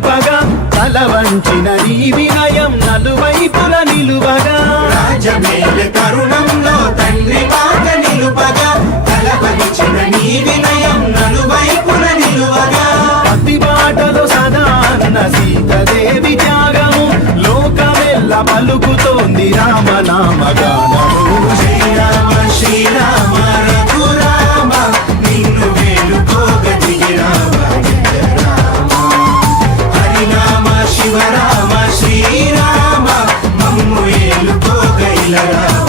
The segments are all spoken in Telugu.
తెలుపగా తల వంచిన నీ వినయం నలువైపుల నిలువగా రాజమేల తరుణంలో తండ్రి మాట నిలుపగా తల వంచిన నీ వినయం నలువైపుల నిలువగా పతి బాటలో సదా అన్న సీతదేవి త్యాగము లోకమెల్ల పలుకుతోంది రామనామ గానము శ్రీరామ శ్రీరామ రఘురామ నిన్ను వేలుకోగ దిగిరామ జయ రామ హరినామ శివరామ శ్రీరామ మమ్ము ఏలుకోగ ఇలా రామ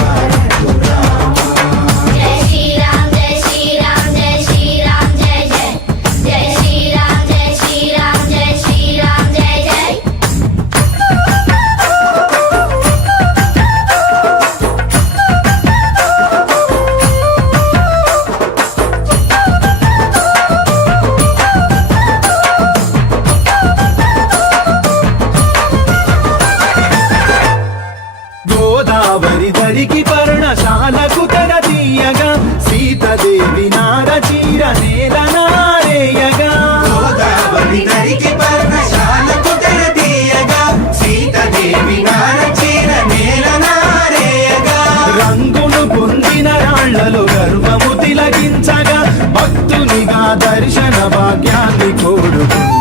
గోదావరి దరికి పర్ణశాలకు తెర తీయగా సీతదేవి నార చీర నేల నారేయగా గోదావరి నరికి పర్ణశాలకు తెర తీయగా సీతదేవి నార చీర నేల నారేయగా రంగును పొందిన రాళ్లలో గర్వము తిలకించగా భక్తునిగా దర్శన భాగ్యాన్ని కోరుకుంది